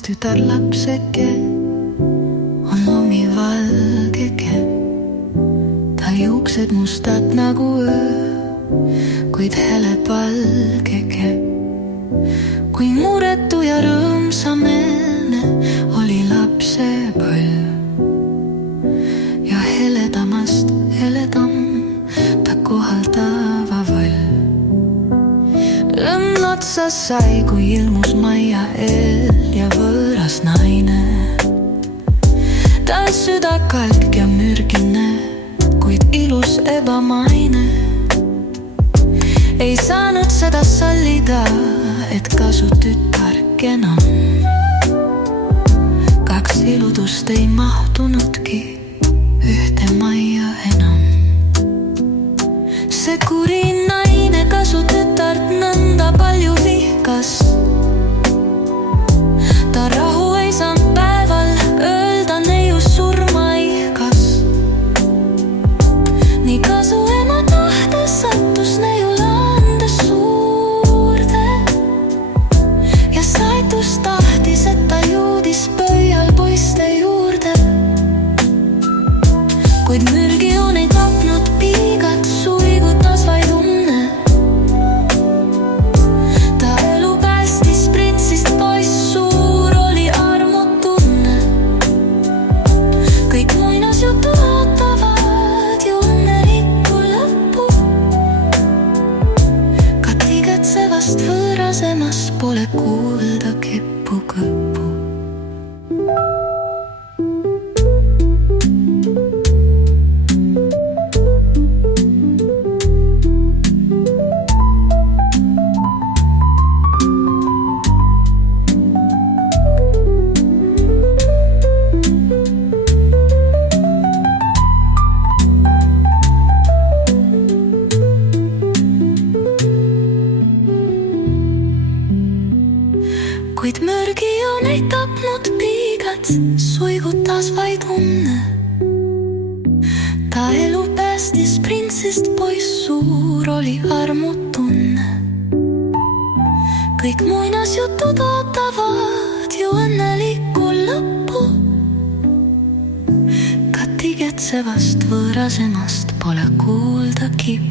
kaunis tütarlapseke on lumivalgeke. Tal juuksed mustad nagu öö, kuid helepalgeke. Kui muretu ja rõõmsameelne oli lapsepõlv ja heledamast heledam ta kohaldava võlv. Lõmm otsas sai, kui ilmus majja eel ja võõras naine. Tal süda kalk ja mürgine, kuid ilus ebamaine. Ei saanud seda sallida, et kasu tütark enam. Kaks iludust ei mahtunudki ühte majja enam. See kuri naine kasu tütart nõnda palju vihkas. Ta rahu ei saanud päeval öelda, neiu surma ihkas. Nii kasu ema tahtes sattus neiule andes suurde ja saitus tahtis, et ta juudis pöial poiste juurde. Kuid mürgi on ei tapnud piigat, suigutas vaid unne. Ta elu päästis printsist poiss, suur oli armutunne. Kõik muinasjutud ootavad ju õnnelikku lõppu. Ka tigetsevast võõrasemast pole kuulda keppu kõppu. Kuid mürgi on ei tapnud piigat, suigutas vaid unne. Ta elu päästis printsist poiss, suur oli armutunne. Kõik muinasjutud ootavad ju õnnelikku lõppu. Ka tigetsevast võõrasemast pole kuulda kippu.